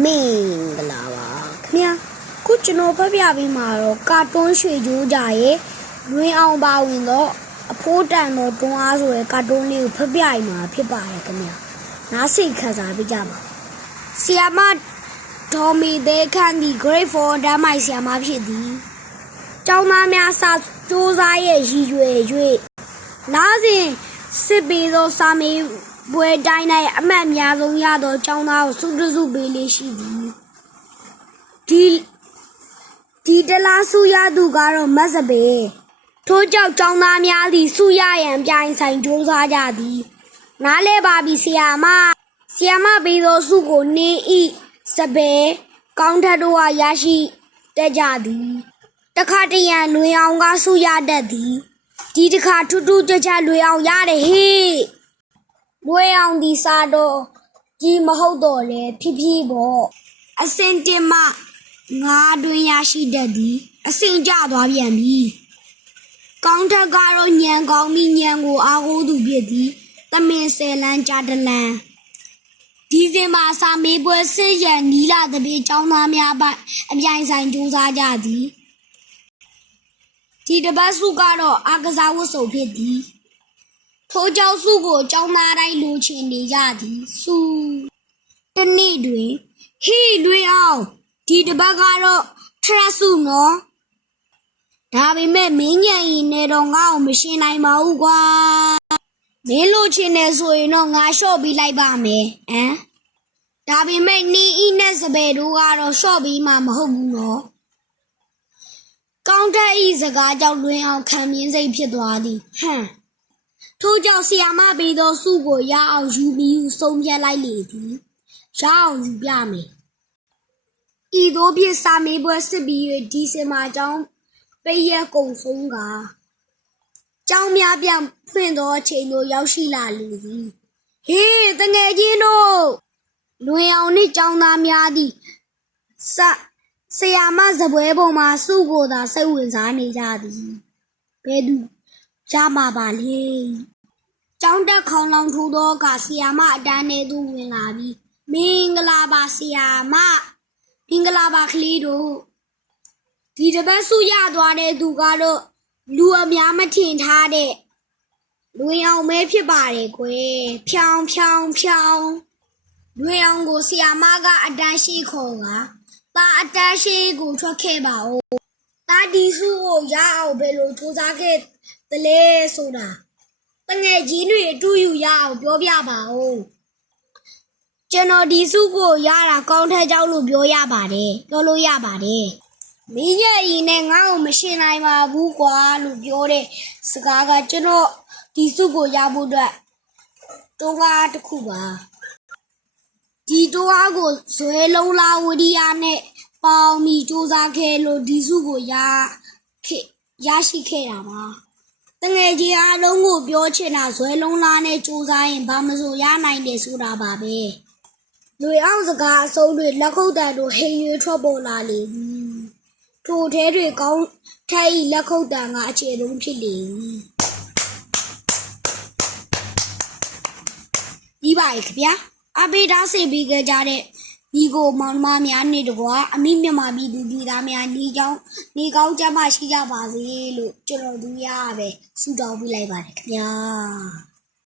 မင်္ဂလာပါခင်ဗျာခုကျွန်တော်ဖတ်ပြပေးမှာတော့ကာတွန်းရွှေကြိုးကြရဲ့လွင်အောင်ပါဝင်တော့အဖိုးတန်တော့တွန်းအားဆိုတဲ့ကာတွန်းလေးကိုဖတ်ပြရမှာဖြစ်ပါတယ်ခင်ဗျာနားစိတ်ခံစားပေးကြပါဆီယာမဒေါ်မီသေးခန့်ဒီ Grade 4 ဓာတ်မိုက်ဆီယာမဖြစ်သည်ကျောင်းသားများစာစူးစားရဲ့ရည်ရွယ်၍နားစဉ်စစ်ပြီးသောစာမေးပွဲတိုင်း၌အမှတ်အများဆုံးရသောကျောင်းသားကိုစုတစုပေးလေးရှိသည်ဒီတလားစုရသူကတော့မတ်စပေထို့ကြောင့်ကျောင်းသားများသည်စုရရန်ပြိုင်ဆိုင်ကြိုးစားကြသည်နားလဲပါပြီဆီယာမပေးသောစုကိုနေဤစပေကောင်းထက်တို့ကရရှိတတ်ကြသည်တခါတရံလွင်အောင်ကစုရတတ်သည်ဒီတခါထူးထူးခြားခြားလွင်အောင်ရတယ်ဟေ့လွင်အောင်ဒီစားတော့ကြီးမဟုတ်တော့လေဖြည်းဖြည်းပေါ့အစင်တင်မှငါတွင်ရရှိတတ်သည်အစင်ကျသွားပြန်ပြီကောင်းထက်ကတော့ညံကောင်းပြီးညံကိုအားကိုးသူဖြစ်သည်သမင်ဆယ်လန်းကြာတလန်းဒီစင်မှာစာမေးပွဲစစ်ရန်နီလာတပြေကျောင်းသားများပိုင်အပြိုင်ဆိုင်ကြိုးစားကြသည်ဒီတပတ်စုကတော့အာကစားဝတ်စုံဖြစ်သည်ထိုးကြောက်စုကိုကျောင်းသားတိုင်းလိုချင်နေကြသည်စုတနေ့တွင်ဟေးလွင်အောင်ဒီတပတ်ကတော့ထရစုနော်ဒါပေမဲ့မင်းညံရင်နဲ့တော့ငါ့ကိုမရှင်းနိုင်ပါဘူးကွာမင်းလိုချင်နေဆိုရင်တော့ငါလျှော့ပြီးလိုက်ပါမယ်ဒါပေမဲ့နီဤနဲ့စပယ်တို့ကတော့လျှော့ပြီးမှမဟုတ်ဘူးနော်ကောင်းတဲ့ဤစကားကြောင့်လွင်အောင်ခံမြင်စိတ်ဖြစ်သွားသည်ထို့ကြောင့်ဆီယာမပေးသောစုကိုရအောင်ယူပြီးဆုံးဖြတ်လိုက်လေသည်ရအောင်ယူပြမယ်ဤသို့ဖြင့်စာမေးပွဲစစ်ပြီး၍ဒီစင်မာကျောင်းပိတ်ရက်ကုံဆုံးကကျောင်းများပြန်ဖွင့်သောအချိန်တို့ရောက်ရှိလာလေသည်ဟေးတငယ်ချင်းတို့လွင်အောင်နှင့်ကျောင်းသားများသည်ဆရာမစပွဲပေါ်မှာစုကိုသာစိတ်ဝင်စားနေကြသည်ဘယ်သူရမှာပါလေကျောင်းတက်ခေါင်းလောင်ထိုးသောအခါဆရာမအတန်းထဲသို့ဝင်လာပြီးမင်္ဂလာပါဆရာမမင်္ဂလာပါကလေးတို့ဒီတပတ်စုရသွားတဲ့သူကတော့လူအများမထင်ထားတဲ့လွင်အောင်ပဲဖြစ်ပါတယ်ကွယ်ဖြောင်းလွင်အောင်ကိုဆရာမကအတန်းရှိခေါ်ကတာအတန်းရှိကိုထွက်ခဲ့ပါဦးတာဒီစုကိုရအောင်ဘယ်လိုစူးစမ်းခဲ့တလဲဆိုတာတငယ်ချင်းတွေအတူယူရအောင်ပြောပြပါဦးကျွန်တော်ဒီစုကိုရတာကောင်းတဲ့ကြောက်လို့ပြောလို့ရပါတယ်မင်းရဲ့အရင်နဲ့ငါ့ကိုမရှင်းနိုင်ပါဘူးကွာလို့ပြောတဲ့စကားကကျွန်တော်ဒီစုကိုရဖို့အတွက်တိုးကားတစ်ခုပါဒီတိုးကားကိုဇွဲလုံးလာဝဒီယာနဲ့ပေါင်းပြီးစူးစမ်းခဲ့လို့ဒီစုကိုရရှိခဲ့တာပါတငယ်ကြီးအားလုံးကိုပြောချင်တာဇွဲလုံးလာနဲ့စူးစမ်းရင်ဘာမဆိုရနိုင်တယ်ဆိုတာပါပဲလွေအောင်စကားအစုံတွေလက်ခုပ်တန်တို့ဟိန်ရွေထွက်ပေါ်လာလေထိုထဲတွေကောင်းထဲဤလက်ခုပ်တန်ကအခြေလုံးဖြစ်လေဒီပါရဲ့ခင်ဗျာအဘေးသားစေပြီးကြတဲ့ဒီကိုမောင်မများနေတကွာအမိမြန်မာပြည်သူပြည်သားများနေကောင်းကြမှရှိကြပါစေလို့ကျွန်တော်တို့ရပဲဆုတောင်းပေးလိုက်ပါတယ်ခင်ဗျာ